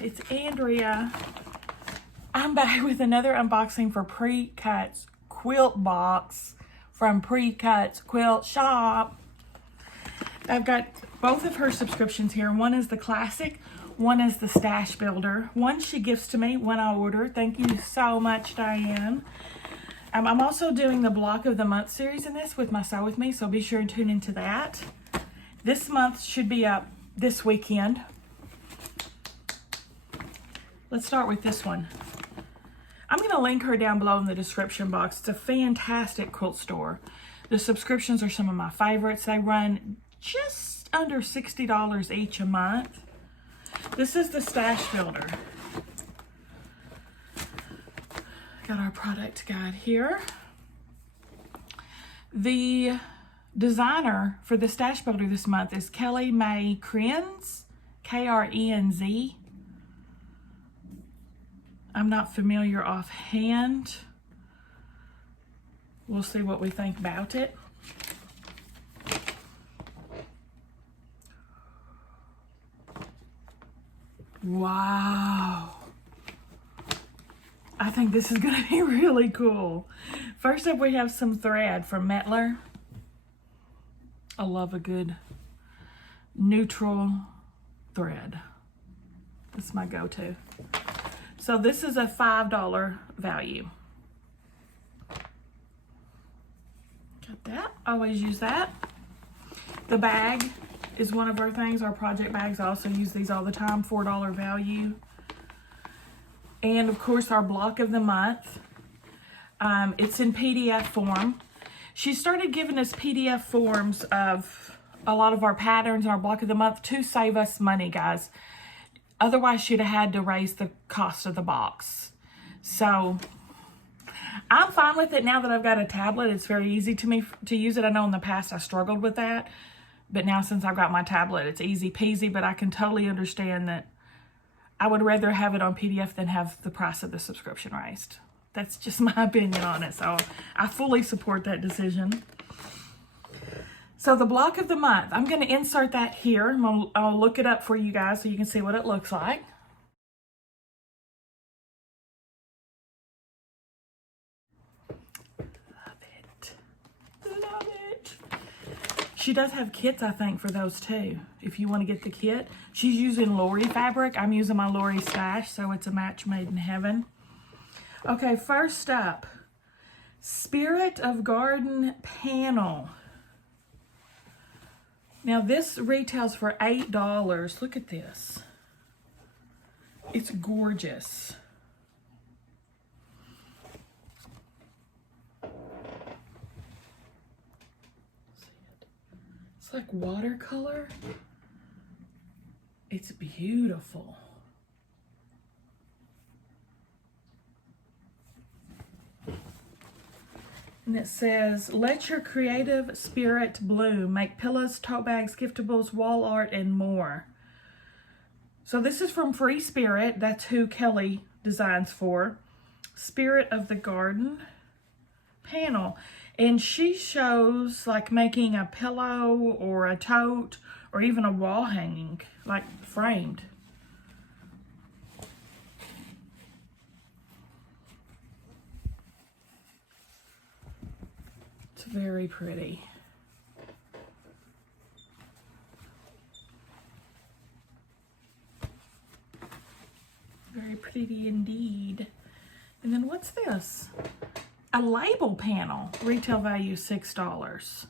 it's Andrea. I'm back with another unboxing for PreCuts quilt box from PreCuts Quilt Shop. I've got both of her subscriptions here. One is the classic, one is the stash builder. One she gifts to me when I order. Thank you so much, Diane. I'm also doing the block of the month series in this with my Sew With Me, so be sure and tune into that. This month should be up this weekend. Let's start with this one. I'm going to link her down below in the description box. It's a fantastic quilt store. The subscriptions are some of my favorites. They run just under $60 each a month. This is the stash builder. Got our product guide here. The designer for the stash builder this month is Kelly Mae Krenz, K-R-E-N-Z. I'm not familiar offhand. We'll see what we think about it. Wow. I think this is going to be really cool. First up, we have some thread from Metler. I love a good neutral thread. That's my go-to. So this is a $5 value. Got that. Always use that. The bag is one of our things, our project bags. I also use these all the time, $4 value. And of course our block of the month. It's in PDF form. She started giving us PDF forms of a lot of our patterns, our block of the month, to save us money, guys. Otherwise she'd have had to raise the cost of the box. So I'm fine with it now that I've got a tablet. It's very easy to me to use it. I know in the past I struggled with that, but now since I've got my tablet, it's easy peasy. But I can totally understand that I would rather have it on PDF than have the price of the subscription raised. That's just my opinion on it. So I fully support that decision. So the block of the month, I'm going to insert that here. I'll look it up for you guys so you can see what it looks like. Love it. Love it. She does have kits, I think, for those too. If you want to get the kit. She's using Lori fabric. I'm using my Lori stash, so it's a match made in heaven. Okay, first up, Spirit of Garden panel. Now this retails for $8. Look at this. It's gorgeous. It's like watercolor. It's beautiful. And it says, let your creative spirit bloom. Make pillows, tote bags, giftables, wall art, and more. So this is from Free Spirit. That's who Kelly designs for. Spirit of the Garden panel. And she shows like making a pillow or a tote or even a wall hanging, like framed. It's very pretty. Very pretty indeed. And then what's this? A label panel. Retail value $6.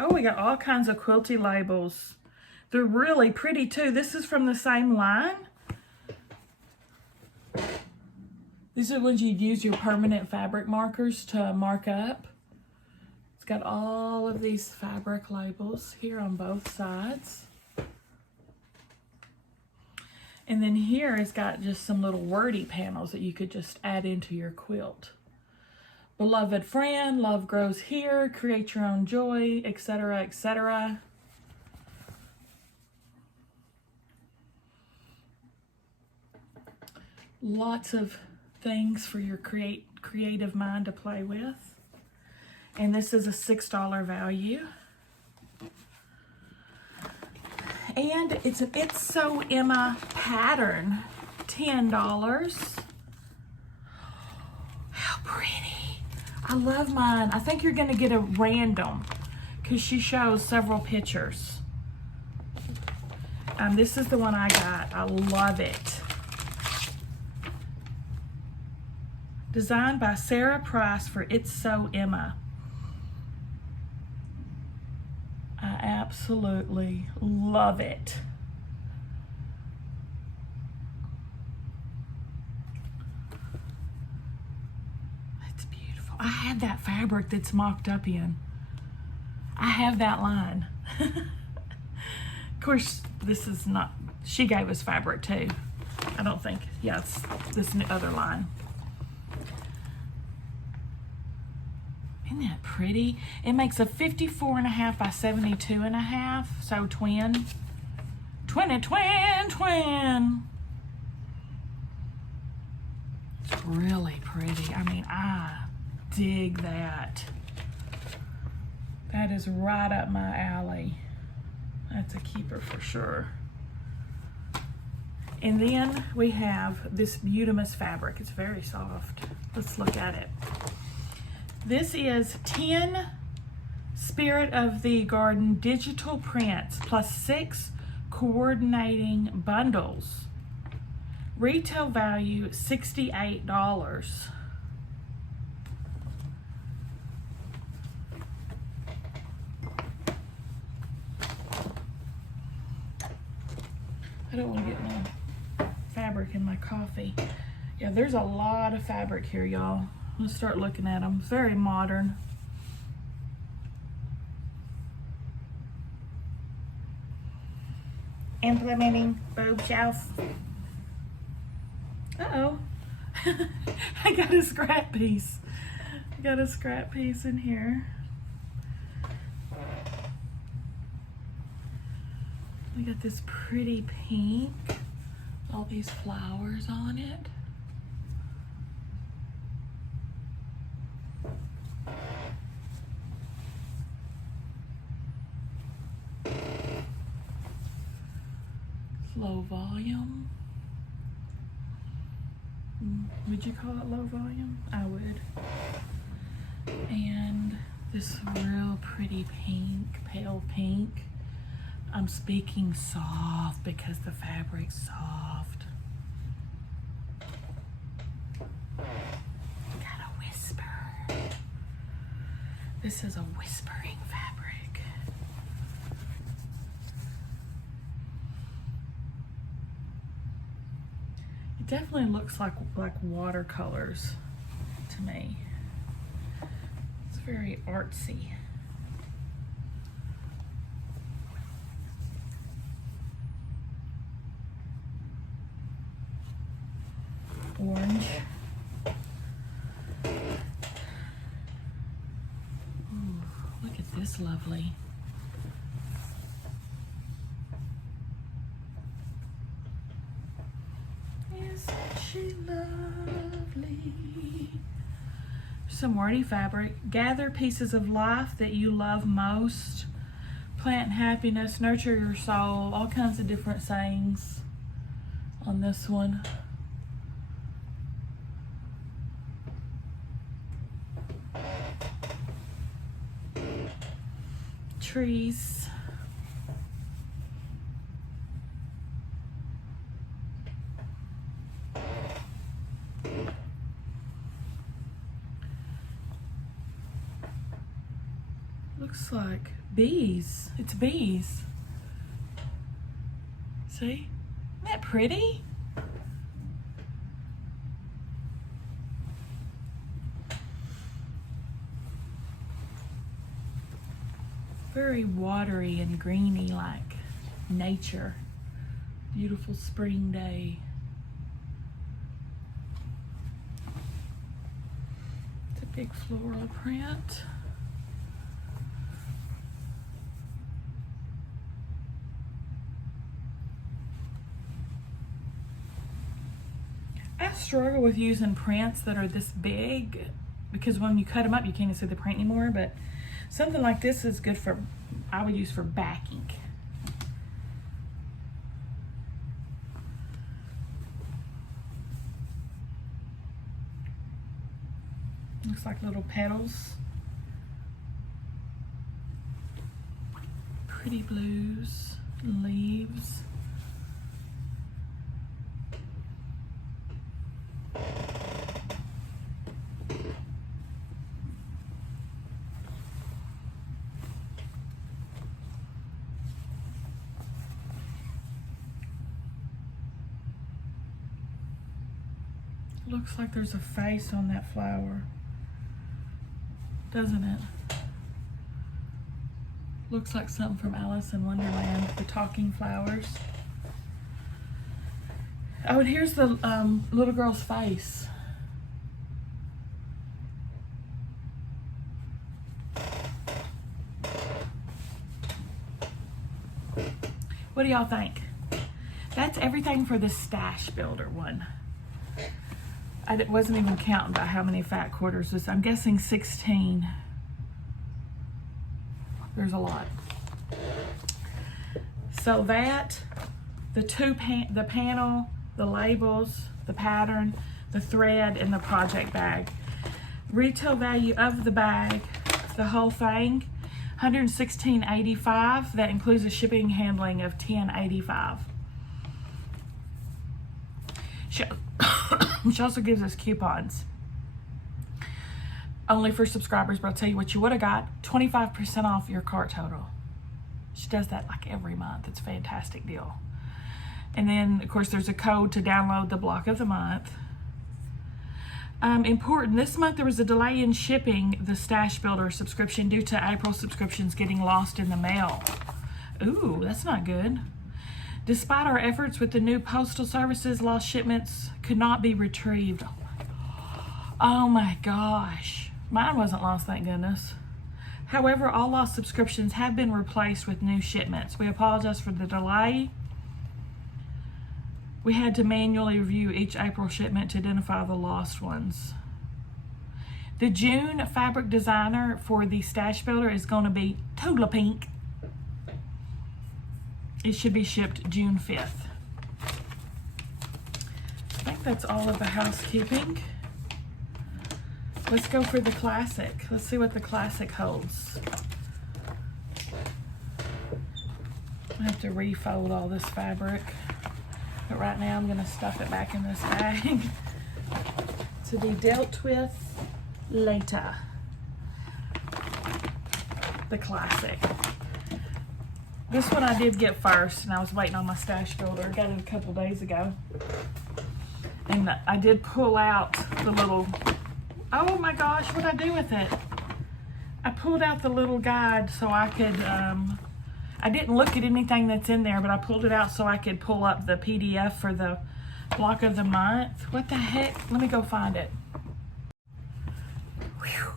Oh, we got all kinds of quilty labels. They're really pretty too. This is from the same line. These are ones you'd use your permanent fabric markers to mark up. It's got all of these fabric labels here on both sides. And then here it's got just some little wordy panels that you could just add into your quilt. Beloved friend, love grows here, create your own joy, etc., etc. Lots of things for your creative mind to play with. And this is a $6 value. And it's an It's So Emma pattern, $10. How pretty. I love mine. I think you're gonna get a random because she shows several pictures. This is the one I got. I love it. Designed by Sarah Price for It's So Emma. I absolutely love it. That's beautiful. I have that fabric that's mocked up in. I have that line. Of course, this is not, she gave us fabric too. I don't think, yeah, it's this other line. Isn't that pretty? It makes a 54.5 by 72.5, so twin. Twin. It's really pretty. I mean, I dig that. That is right up my alley. That's a keeper for sure. And then we have this Beautimus fabric. It's very soft. Let's look at it. This is 10 Spirit of the Garden digital prints plus 6 coordinating bundles. Retail value $68. I don't want to get my fabric in my coffee. Yeah, there's a lot of fabric here, y'all. Let's start looking at them. It's very modern. Implementing bookshelf. Uh-oh. I got a scrap piece. I got a scrap piece in here. We got this pretty pink. All these flowers on it. Low volume. Would you call it low volume? I would. And this real pretty pink, pale pink. I'm speaking soft because the fabric's soft. Gotta whisper. This is a whispering fabric. It definitely looks like watercolors to me. It's very artsy. Orange. Ooh, look at this lovely. Isn't she lovely? Some wordy fabric. Gather pieces of life that you love most. Plant happiness, nurture your soul. All kinds of different sayings on this one. Trees. Looks like bees. It's bees. See? Isn't that pretty? Very watery and greeny, like nature. Beautiful spring day. It's a big floral print. I struggle with using prints that are this big because when you cut them up, you can't even see the print anymore, but something like this is good for, I would use for backing. Looks like little petals. Pretty blues, leaves. Looks like there's a face on that flower, doesn't it? Looks like something from Alice in Wonderland, the talking flowers. Oh, and here's the little girl's face. What do y'all think? That's everything for the stash builder one. I wasn't even counting by how many fat quarters this. I'm guessing 16. There's a lot. So that, the panel, the labels, the pattern, the thread, and the project bag. Retail value of the bag, the whole thing, $116.85. That includes a shipping and handling of $10.85. She also gives us coupons. Only for subscribers, but I'll tell you what you would have got, 25% off your cart total. She does that like every month. It's a fantastic deal. And then, of course, there's a code to download the block of the month. Important, this month there was a delay in shipping the Stash Builder subscription due to April subscriptions getting lost in the mail. Ooh, that's not good. Despite our efforts with the new postal services, lost shipments could not be retrieved. Oh my gosh. Mine wasn't lost, thank goodness. However, all lost subscriptions have been replaced with new shipments. We apologize for the delay. We had to manually review each April shipment to identify the lost ones. The June fabric designer for the Stash Builder is going to be Tula Pink. It should be shipped June 5th. I think that's all of the housekeeping. Let's go for the classic. Let's see what the classic holds. I have to refold all this fabric. But right now I'm gonna stuff it back in this bag to be dealt with later. The classic. This one I did get first, and I was waiting on my Stash Builder. I got it a couple days ago. And I did pull out the little, oh my gosh, what'd I do with it? I pulled out the little guide so I could, I didn't look at anything that's in there, but I pulled it out so I could pull up the PDF for the block of the month. What the heck? Let me go find it. Whew,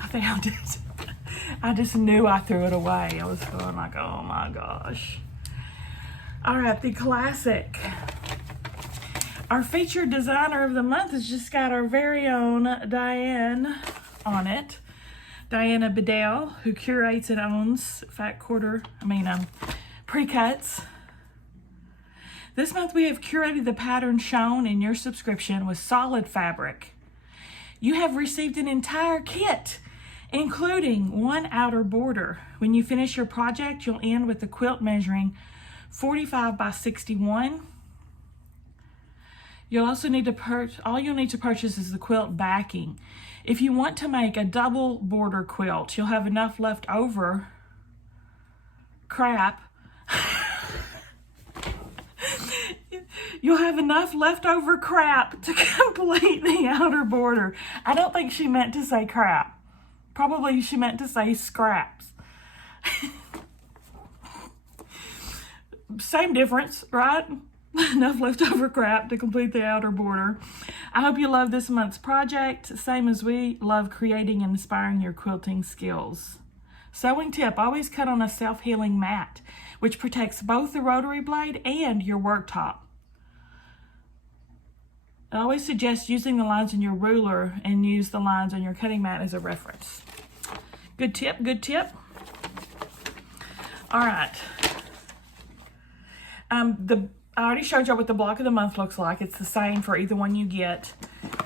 I found it. I just knew I threw it away. I was going like, oh my gosh. All right, the classic. Our featured designer of the month has just got our very own Diane on it. Diana Bedell, who curates and owns PreCuts. This month we have curated the pattern shown in your subscription with solid fabric. You have received an entire kit, including one outer border. When you finish your project, you'll end with the quilt measuring 45 by 61. You'll also need to all you'll need to purchase is the quilt backing. If you want to make a double border quilt, you'll have enough left over crap. You'll have enough leftover crap to complete the outer border. I don't think she meant to say crap. Probably she meant to say scraps. Same difference, right? Enough leftover crap to complete the outer border. I hope you love this month's project, same as we love creating and inspiring your quilting skills. Sewing tip, always cut on a self-healing mat, which protects both the rotary blade and your worktop. I always suggest using the lines on your ruler and use the lines on your cutting mat as a reference. Good tip, good tip. All right. I already showed you what the block of the month looks like. It's the same for either one you get.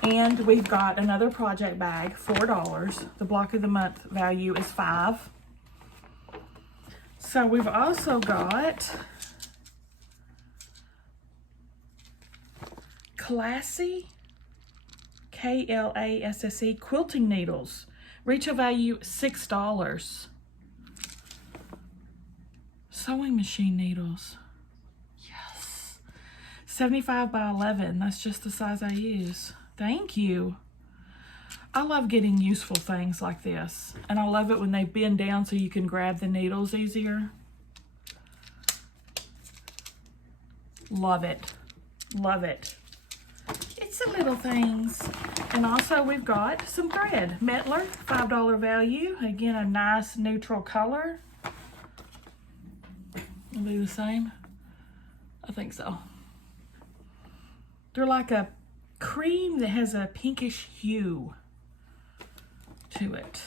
And we've got another project bag, $4. The block of the month value is $5. So we've also got Classy, Klasse quilting needles. Retail value $6. Sewing machine needles. Yes. 75 by 11. That's just the size I use. Thank you. I love getting useful things like this. And I love it when they bend down so you can grab the needles easier. Love it. Love it. It's the little things. And also we've got some thread. Metler, $5 value. Again, a nice neutral color. Will be the same? I think so. They're like a cream that has a pinkish hue to it.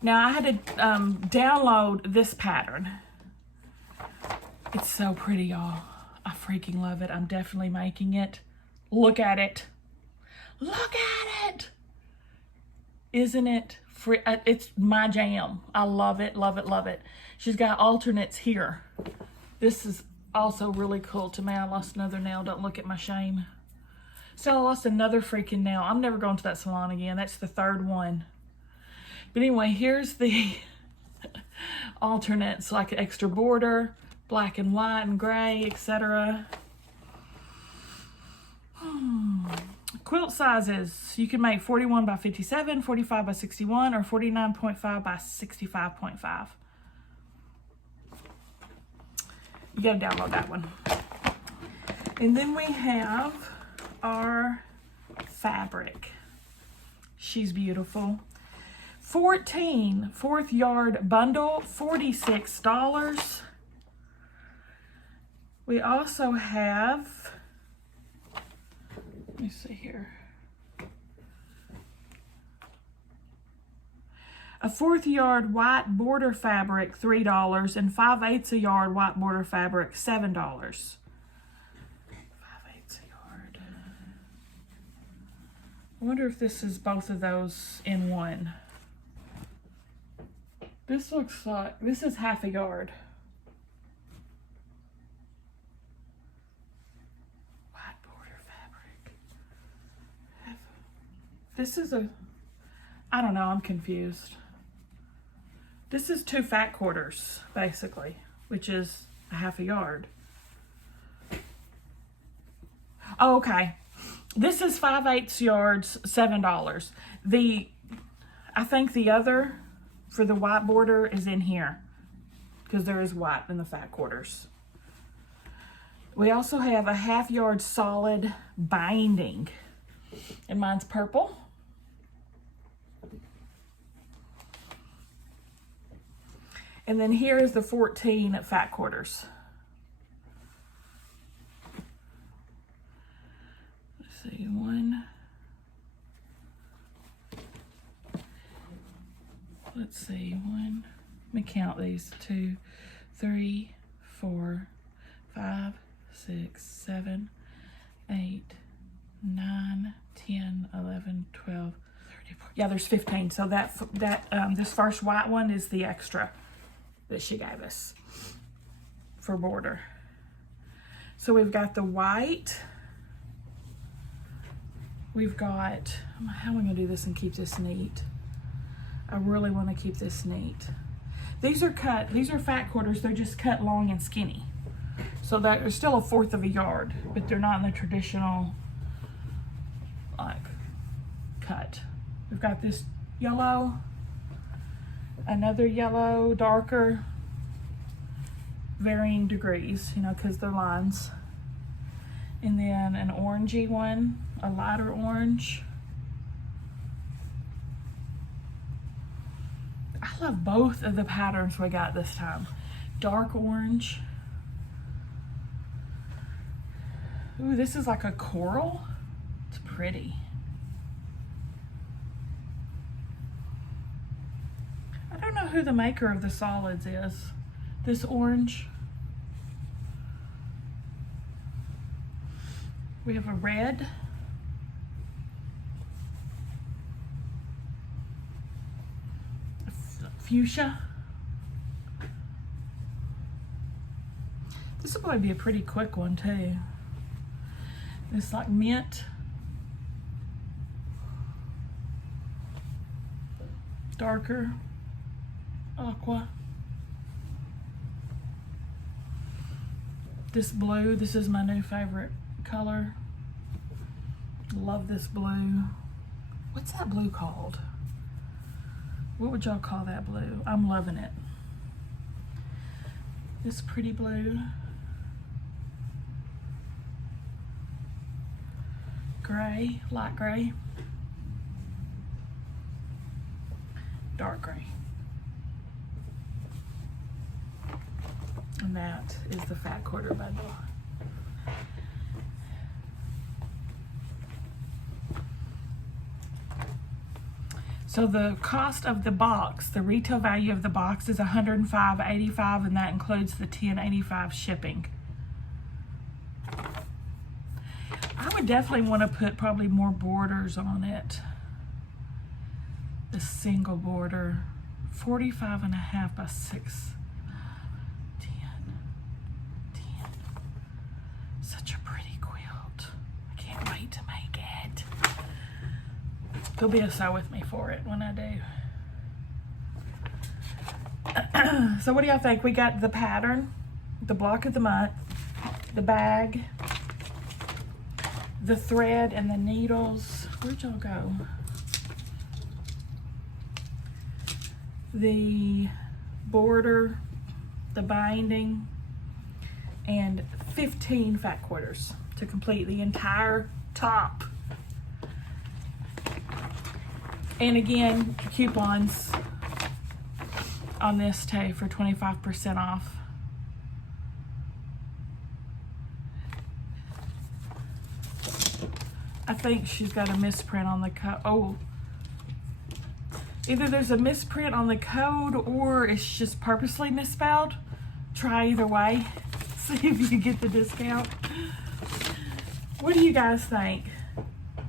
Now I had to download this pattern. It's so pretty, y'all. I freaking love it. I'm definitely making it. Look at it. Look at it. Isn't it free? It's my jam. I love it, love it, love it. She's got alternates here. This is also really cool to me. I lost another nail. Don't look at my shame. So I lost another freaking nail. I'm never going to that salon again. That's the third one. But anyway, here's the alternates, like extra border, black and white and gray, etc. Quilt sizes. You can make 41 by 57, 45 by 61, or 49.5 by 65.5. You gotta download that one. And then we have our fabric. She's beautiful. 14 4th yard bundle, $46. We also have, let me see here, a 4th yard white border fabric, $3, and 5/8 a yard white border fabric, $7. 5/8 a yard. I wonder if this is both of those in one. This looks like, this is half a yard. White border fabric. This is a, I don't know, I'm confused. This is 2 fat quarters, basically, which is a half a yard. Oh, okay. This is 5/8 yards, $7. I think the other for the white border is in here because there is white in the fat quarters. We also have a half yard solid binding, and mine's purple. And then here is the 14 fat quarters. Let's see, one. Let's see, one. Let me count these. 2, 3, 4, 5, 6, 7, 8, 9, 10, 11, 12, 13. Yeah, there's 15. So this first white one is the extra that she gave us for border. So we've got the white. We've got, how am I gonna do this and keep this neat? I really wanna keep this neat. These are cut, these are fat quarters, they're just cut long and skinny. So they're still a 1/4 of a yard, but they're not in the traditional, like, cut. We've got this yellow, another yellow, darker, varying degrees, you know, because they're lines. And then an orangey one, a lighter orange. I love both of the patterns we got this time. Dark orange. Ooh, this is like a coral. It's pretty. I don't know who the maker of the solids is. This orange. We have a red. Fuchsia. This will probably be a pretty quick one too. It's like mint. Darker. Aqua. This blue, this is my new favorite color. Love this blue. What's that blue called? What would y'all call that blue? I'm loving it. This pretty blue. Gray, light gray. Dark gray. And that is the fat quarter bundle. So the cost of the box, the retail value of the box is $105.85, and that includes the $10.85 shipping. I would definitely want to put probably more borders on it. The single border, 45.5 by 6. 10. Such a pretty quilt. I can't wait to make it. There'll be a sew with me for it when I do. So what do y'all think? We got the pattern, the block of the month, the bag, the thread, and the needles. Where'd y'all go? The border, the binding, and 15 fat quarters to complete the entire top. And again, coupons on this too for 25% off. I think she's got a misprint on the code. Oh, either there's a misprint on the code or it's just purposely misspelled. Try either way. See if you can get the discount. What do you guys think?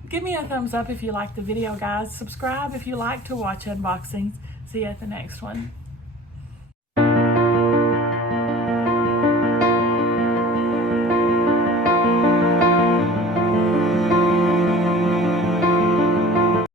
Give me a thumbs up if you like the video, guys. Subscribe if you like to watch unboxings. See you at the next one.